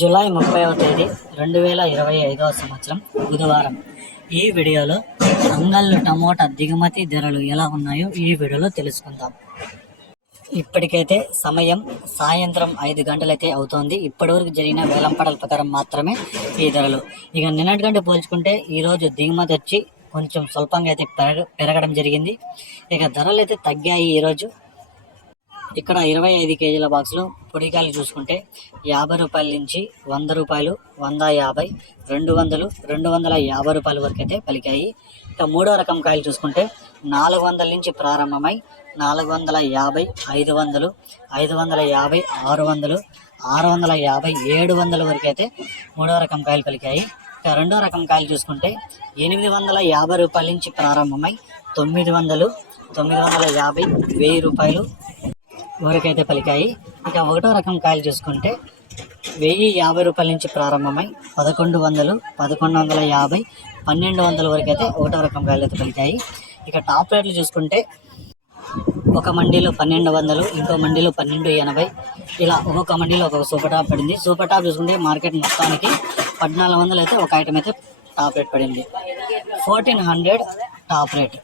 July 30వ తేదీ 2025వ సంవత్సరం బుధవారం. ఈ వీడియోలో అంగళ్ళు టమోటా దిగుమతి ధరలు ఎలా ఉన్నాయో ఈ వీడియోలో తెలుసుకుందాం. ఇప్పటికైతే సమయం సాయంత్రం 5 గంటలైతే అవుతోంది. ఇప్పటివరకు జరిగిన వేలంపాటల ప్రకారం మాత్రమే ఈ ధరలు. ఇక నిన్నటి గంట పోల్చుకుంటే ఈరోజు దిగుమతి వచ్చి కొంచెం స్వల్పంగా అయితే పెరగడం జరిగింది. ఇక ధరలు అయితే తగ్గాయి ఈరోజు. ఇక్కడ 25 కేజీల బాక్సులు పొడికాయలు చూసుకుంటే 50 రూపాయల నుంచి 100 రూపాయలు, 150, 200, 250 రూపాయల వరకు అయితే పలికాయి. ఇక మూడో రకం కాయలు చూసుకుంటే 400 నుంచి ప్రారంభమై 450, 500, 550, 600, 650, 700 వరకు అయితే మూడో రకం కాయలు పలికాయి. ఇక రెండో రకం కాయలు చూసుకుంటే 850 రూపాయల నుంచి ప్రారంభమై 900, 950, 1000 రూపాయలు వరకైతే పలికాయి. ఇక ఒకటో రకం కాయలు చూసుకుంటే 1050 రూపాయల నుంచి ప్రారంభమై 1100, 1150, 1200 వరకు అయితే ఒకటో రకం కాయలు అయితే పలికాయి. ఇక టాప్ రేట్లు చూసుకుంటే ఒక మండీలో 1200, ఇంకో మండీలో 1280, ఇలా ఒక్కొక్క మండీలో ఒక్కొక్క సూపర్ టాప్ పడింది. సూపర్ టాప్ చూసుకుంటే మార్కెట్ మొత్తానికి 1400 అయితే ఒక ఐటమ్ అయితే టాప్ రేట్ పడింది. 1400 టాప్ రేట్.